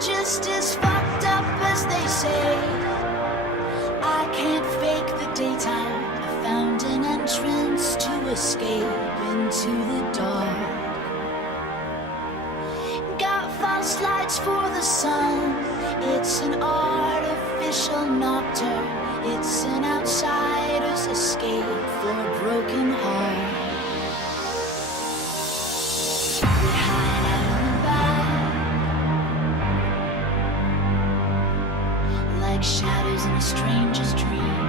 just as fucked up as they say. I can't fake the daytime. I found an entrance to escape into the dark. Got false lights for the sun. It's an artificial nocturne. It's an outsider's escape for a broken heart. We hide out in the back, like shadows in a stranger's dream.